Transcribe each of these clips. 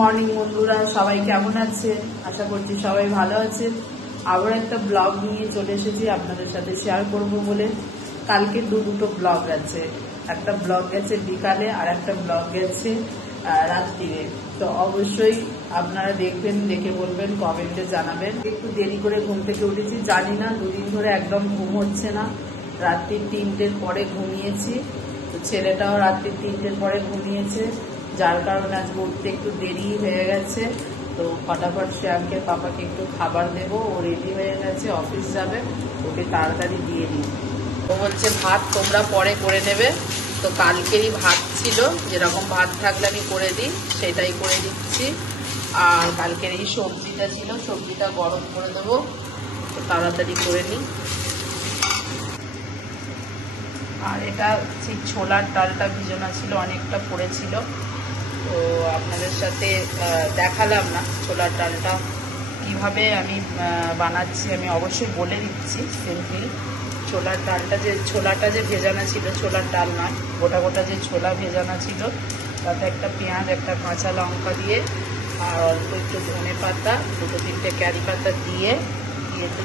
Morning বন্ধুরা, সবাই কেমন আছে? আশা করছি সবাই ভালো আছে। আবার একটা ব্লগ নিয়ে চলে এসেছি আপনাদের সাথে শেয়ার করব বলে। কালকে দুটো ব্লগ আছে, একটা ব্লগ গেছে বিকালে আর একটা ব্লগ গেছে রাত্রিরে। তো অবশ্যই আপনারা দেখবেন, দেখে বলবেন, কমেন্টে জানাবেন। একটু দেরি করে ঘুম থেকে উঠেছি, জানি না দুদিন ধরে একদম ঘুম হচ্ছে না। রাত্রি 3টের পরে ঘুমিয়েছি, তো ছেলেটাও রাত্রি 3টের পরে ঘুমিয়েছে, যার কারণে আজ উঠতে একটু দেরি হয়ে গেছে। তো ফটাফট শ্রেয়াঙ্কে পাপাকে একটু খাবার দেবো, ও রেডি হয়ে গেছে, অফিস যাবে, ওকে তাড়াতাড়ি দিয়ে দিই। ও বলছে ভাত তোমরা পরে করে নেবে। তো কালকেরই ভাত ছিল, যেরকম ভাত থাকলে আমি করে দিই সেটাই করে দিচ্ছি। আর কালকের এই সবজিটা ছিল, সবজিটা গরম করে দেবো, তো তাড়াতাড়ি করে নিই। আর এটা ঠিক ছোলার ডালটা ভিজানো ছিল, অনেকটা পড়েছিল, তো আপনাদের সাথে দেখালাম না ছোলার ডালটা কিভাবে আমি বানাচ্ছি। আমি অবশ্যই বলে দিচ্ছি সিম্পল। ছোলাটা যে ভেজানো ছিল, ছোলার ডাল নয়, গোটা গোটা যে ছোলা ভেজানো ছিল, তাতে একটা পেঁয়াজ, একটা কাঁচা লঙ্কা দিয়ে আর অল্প একটু ধনে পাতা, 2-3টে কারি পাতা দিয়ে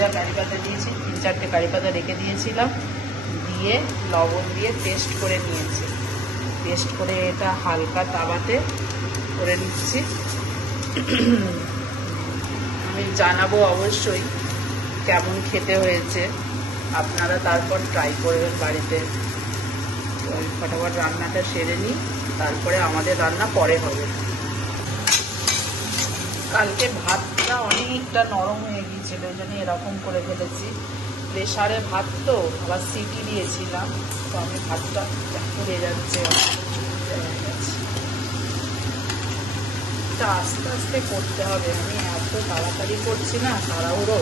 যা কারি পাতা দিয়েছি, 3-4টে কারি পাতা রেখে দিয়েছিলাম, দিয়ে লবণ দিয়ে পেস্ট করে নিয়েছি। পেস্ট করে এটা হালকা তাওয়াতে করে নিচ্ছি। আমি জানাবো অবশ্যই কেমন খেতে হয়েছে, আপনারা তারপর ট্রাই করবেন বাড়িতে। ফটাফট রান্নাটা সেরে নিই, তারপরে আমাদের রান্না পরে হবে। কালকে ভাতটা অনেকটা নরম হয়ে গিয়েছিল, ওই জন্য এরকম করে ফেলেছি। প্রেসারে ভাত তো, আবার সিটি দিয়েছিলাম, তো আমি ভাতটা পুড়ে যাচ্ছে। আস্তে আস্তে করতে হবে, আমি এত তাড়াতাড়ি করছি না, তাড়াহুড়ো।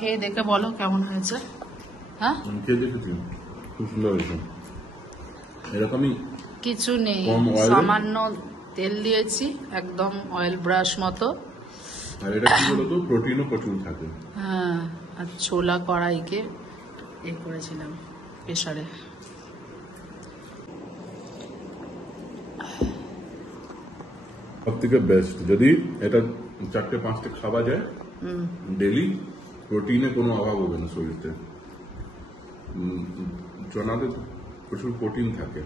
খেয়ে দেখে বলো কেমন হয়েছে। হ্যাঁ, খেয়ে দেখেছি, খুব সুন্দর হয়েছে। এরকমই কিছু নেই, সামান্য তেল দিয়েছি, একদম অয়েল ব্রাশ মতো। আর এটা কি বলতো, প্রোটিনও প্রচুর থাকে। হ্যাঁ, আর ছোলা কড়াইকে করেছিলাম প্রেসারে। সব থেকে বেস্ট যদি এটা 4-5টে খাওয়া যায় ডেলি, প্রোটিনে কোনো অভাব হবে না শরীরে। চনাতে প্রচুর প্রোটিন থাকে।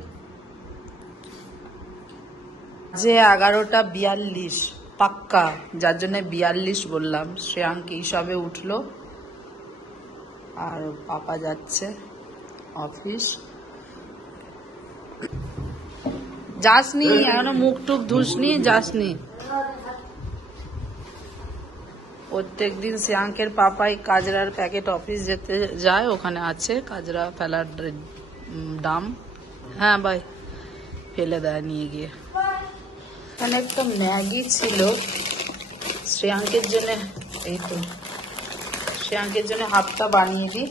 যে 11টা 42 পাক্কা, যার জন্য 42 বললাম। শ্রেয়াঙ্ক সবে উঠলো আর পাপা যাচ্ছে অফিস। যাসনি এখনো, মুখ টুক ধুসনি, যাসনি। প্রত্যেকদিন শ্রেয়াঙ্কের পাপাই কাজরার প্যাকেট অফিস যেতে যায়, ওখানে আছে কাজরা ফেলার ডাম। হ্যাঁ ভাই, ফেলে দেয় নিয়ে গিয়ে। এখানে একটা ম্যাগি ছিল শ্রেয়াঙ্কের জন্য, এই তো শ্রেয়াঙ্কের জন্য হাফটা বানিয়ে দিই।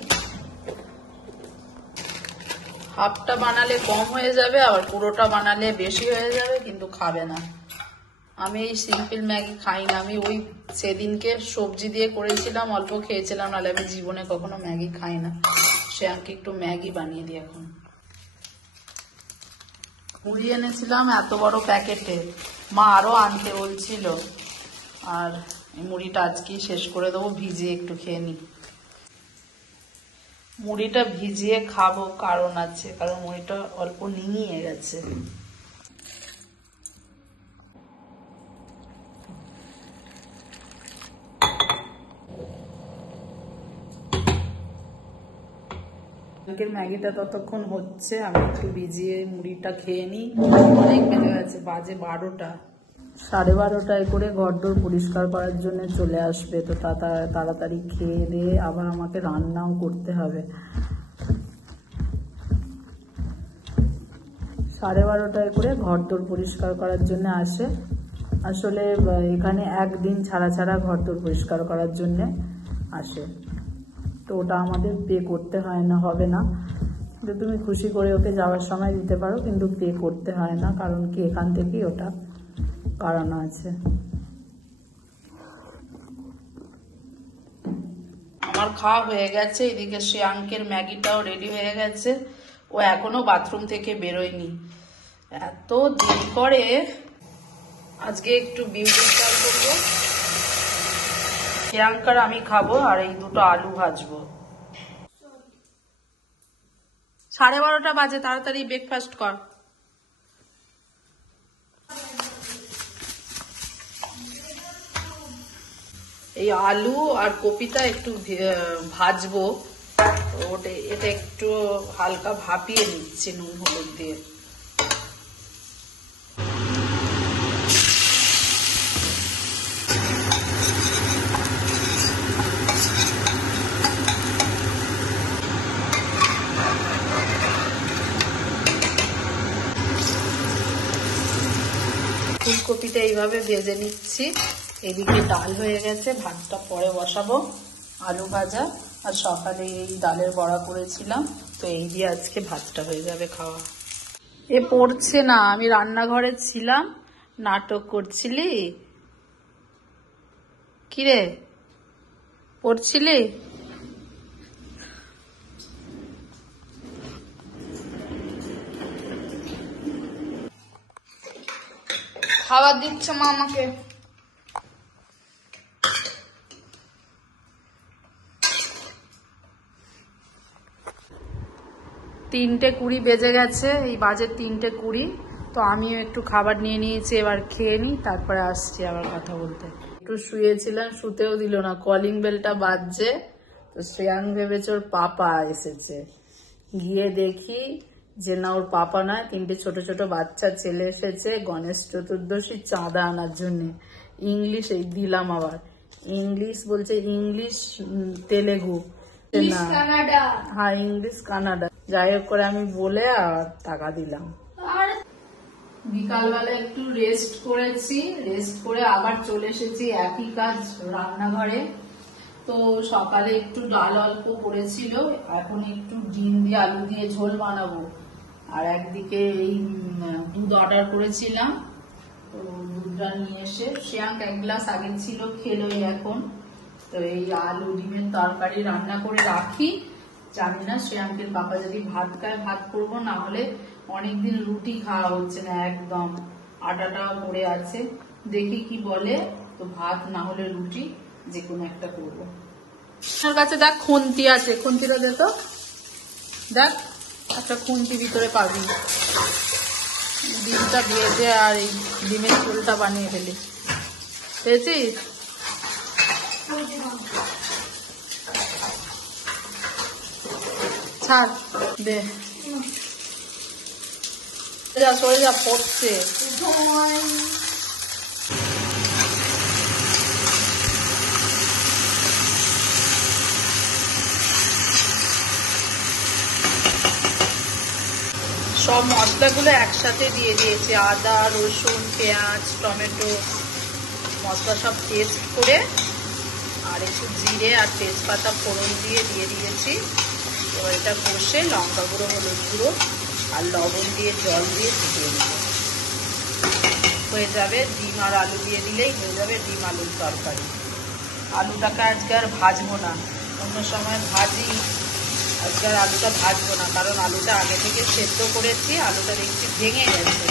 হাফটা বানালে কম হয়ে যাবে, আবার পুরোটা বানালে বেশি হয়ে যাবে, কিন্তু খাবে না। আমি এই সিম্পল ম্যাগি খাই না। আমি ওই সেদিনকে সবজি দিয়ে করেছিলাম, অল্প খেয়েছিলাম, নাহলে আমি জীবনে কখনো ম্যাগি খাই না। শ্রেয়াঙ্কে একটু ম্যাগি বানিয়ে দিই এখন। মুড়ি এনেছিলাম এত বড় প্যাকেটে, মা আরো আনতে বলছিল। আর এই মুড়িটা আজকেই শেষ করে দেবো, ভিজিয়ে একটু খেয়ে নিই। মুড়িটা ভিজিয়ে খাবো, কারণ আছে, কারণ মুড়িটা অল্প নিঙিয়ে গেছে। ম্যাগিটা ততক্ষণ হচ্ছে, আমি একটু ভিজিয়ে মুড়িটা খেয়ে নিই। অনেক বেজে গেছে, বাজে 12টা। 12:30টায় করে ঘরদোর পরিষ্কার করার জন্য চলে আসবে, তো তাড়াতাড়ি খেয়ে দিয়ে আবার আমাকে রান্নাও করতে হবে। 12:30টায় করে ঘরদোর পরিষ্কার করার জন্য আসে। আসলে এখানে একদিন ছাড়া ছাড়া ঘরদোর পরিষ্কার করার জন্য আসে, তো ওটা আমাদের পে করতে হয় না, হবে না। যে তুমি খুশি করে ওকে যাওয়ার সময় দিতে পারো, কিন্তু পে করতে হয় না, কারণ কি এখান থেকেই ওটা করানো আছে। আমার খাওয়া হয়ে গেছে, এদিকে শ্রেয়াঙ্কের ম্যাগিটাও রেডি হয়ে গেছে, ও এখনো বাথরুম থেকে বেরোয়নি, এত দেরি করে। আজকে একটু বিউলির ডাল করবো, শ্রেয়াঙ্কার আমি খাবো, আর এই দুটো আলু ভাজবো। 12:30 বাজে, তাড়াতাড়ি ব্রেকফাস্ট কর। এই আলু আর কপিটা একটু ভাজবো, এটা একটু হালকা ভাপিয়ে নিচ্ছি নুন হলুদ দিয়ে। ফুলকপিটা এইভাবে ভেজে নিচ্ছি, এদিকে ডাল হয়ে গেছে, ভাতটা পরে বসাবো। আলু ভাজা আর সকালে এই ডালের বড়া করেছিলাম, তো এই দিয়ে আজকে ভাতটা হয়ে যাবে খাওয়া। এ পড়ছে না, আমি রান্নাঘরে ছিলাম, নাটক করছিলি? কিরে পড়ছিলি? খাবার দিচ্ছে মা আমাকে। তিনটে 20 বেজে গেছে, এই বাজে 3:20। তো আমিও একটু খাবার নিয়ে নিয়েছি, এবার খেয়ে নিই, তারপরে আসছি আবার কথা বলতে। একটু শুয়েছিলাম, শুতেও দিল না, কলিং বেলটা বাজছে, তো শ্রেয়াঙ্ক ভেবেছে ওর পাপা এসেছে, গিয়ে দেখি যে না, ওর পাপা নয়, 3টে ছোট ছোট বাচ্চা ছেলে এসেছে গণেশ চতুর্দশী চাঁদা আনার জন্য। ইংলিশ এই দিলাম, আবার ইংলিশ বলছে, ইংলিশ তেলেগু না, হ্যাঁ ইংলিশ কানাডা, যাই হোক করে আমি বলে আর টাকা দিলাম। বিকালবেলা একটু রেস্ট করেছি, রেস্ট করে আবার চলে এসেছি একই কাজ রান্নাঘরে। তো সকালে একটু ডাল অল্প করেছিল, এখন একটু ডিম দিয়ে আলু দিয়ে ঝোল বানাবো। আর একদিকে এই দুধ অর্ডার করেছিলাম, তো দুধটা নিয়ে এসে শ্রেয়াঙ্ক 1 গ্লাস আগে ছিল, খেলোই এখন। তো এই আলু ডিমের তরকারি রান্না করে রাখি, জানি না শ্রেয়াঙ্কের বাবা যদি ভাত খায় ভাত করবো, না হলে অনেকদিন রুটি খাওয়া হচ্ছে না, একদম আটাটাও পড়ে আছে, দেখি কি বলে। তো ভাত না হলে রুটি যে কোনো একটা করবো। আমার কাছে দেখ খুন্তি আছে, খুন্তিটা দে তো, দেখ একটা খুন্তি ভিতরে পাবি, ডিমটা ভেজে আর এই ডিমের ঝোলটা বানিয়ে ফেলি, পেয়েছিস? ছাড় দে, যা সরে যা, পড়ছে। সব মশলাগুলো একসাথে দিয়ে দিয়েছি, আদা রসুন পেঁয়াজ টমেটো মশলা সব পেস্ট করে, আর একটু জিরে আর তেজপাতা ফোড়ন দিয়ে দিয়েছি। এবার এটা কষে লঙ্কা গুঁড়ো হলুদ গুঁড়ো আর লবণ দিয়ে জল দিয়ে ফুটিয়ে নেব, হয়ে যাবে। ডিম আর আলু দিয়ে দিলেই হয়ে যাবে ডিম আলুর তরকারি। আলুটাকে আজকে আর ভাজবো না, অন্য সময় ভাজি, আজকে আর আলুটা ভাজবো না, কারণ আলুটা আগে থেকে সেদ্ধ করেছি, আলুটা দেখছি ভেঙে গেছে।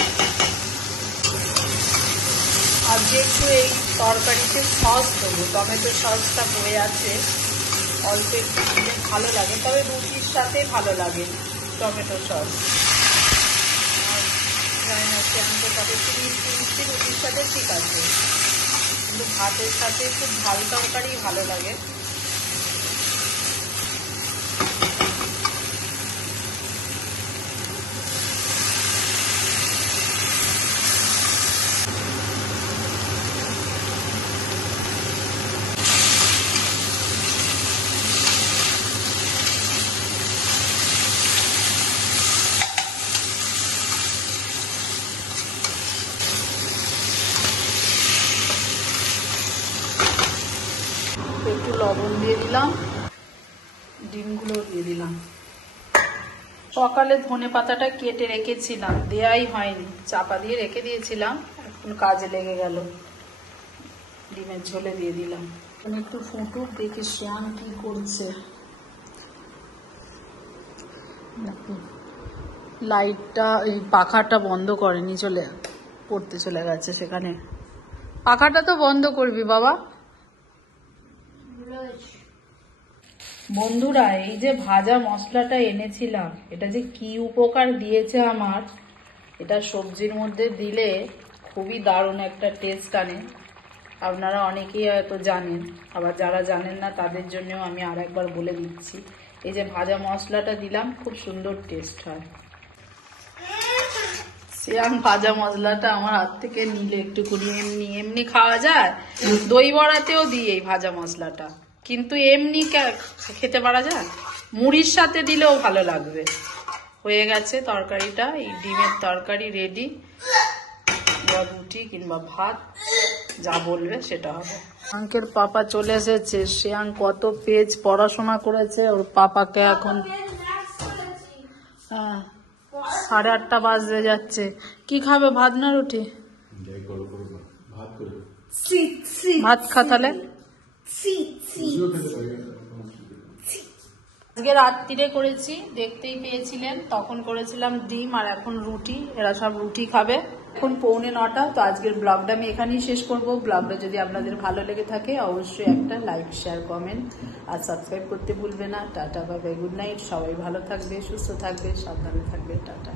আজকে একটু এই তরকারিতে সস দেবো, টমেটো সসটা পড়ে আছে, অল্প একটু দিলে ভালো লাগে, তবে রুটির সাথে ভালো লাগে টমেটো সস। জানি না শ্রেয়াঙ্কের তবে মিষ্টি রুটির সাথে ঠিক আছে, কিন্তু ভাতের সাথে একটু ঝাল তরকারি ভালো লাগে। একটু লবণ দিয়ে দিলাম, ডিমগুলো দিয়ে দিলাম। সকালে ধনে পাতাটা কেটে রেখেছিলাম, দেয়াই হয়নি, চাপা দিয়ে রেখে দিয়েছিলাম, এখন কাজে লেগে গেল। ডিমের ঝোলে দিয়ে দিলাম। একটু ফুটুক, দেখি শ্যাম কি করছে। লাইটটা, এই পাখাটা বন্ধ করেনি, পড়তে চলে গেছে সেখানে। পাখাটা তো বন্ধ করবি বাবা। বন্ধুরা, এই যে ভাজা মশলাটা এনেছিলাম, এটা যে কি উপকার দিয়েছে আমার, এটা সবজির মধ্যে দিলে খুবই দারুণ একটা টেস্ট আনে। আপনারা অনেকেই হয়তো জানেন, আবার যারা জানেন না তাদের জন্যও আমি আর একবার বলে দিচ্ছি। এই যে ভাজা মশলাটা দিলাম, খুব সুন্দর টেস্ট হয়। শ্যাম ভাজা মশলাটা আমার হাত থেকে নিলে একটুখানি, এমনি খাওয়া যায়, দই বড়াতেও দিই এই ভাজা মশলাটা, কিন্তু এমনি খেতে পারা যায়, মুড়ির সাথে দিলেও ভালো লাগবে। হয়ে গেছে তরকারিটা, এই ডিমের তরকারি রেডি। রুটি কিংবা ভাত, যা বলবে সেটা হবে। শ্রেয়াঙ্কের পাপা চলে এসেছে। শ্রেয়াঙ্ক কত পেজ পড়াশোনা করেছে, ওর পাপাকে এখন 8:30 বাজতে যাচ্ছে। কি খাবে, ভাত না রুটি? ভাত খা তাহলে। আজকে রাত্রিরে করেছি, দেখতেই পেয়েছিলেন, তখন করেছিলাম ডিম আর এখন রুটি। এরা সব রুটি খাবে। এখন 8:45। তো আজকের ব্লগটা আমি এখানেই শেষ করব। ব্লগটা যদি আপনাদের ভালো লেগে থাকে অবশ্যই একটা লাইক, শেয়ার, কমেন্ট আর সাবস্ক্রাইব করতে ভুলবে না। Tata, bye bye, good night. সবাই ভালো থাকবে, সুস্থ থাকবে, সাবধানে থাকবে। টাটা।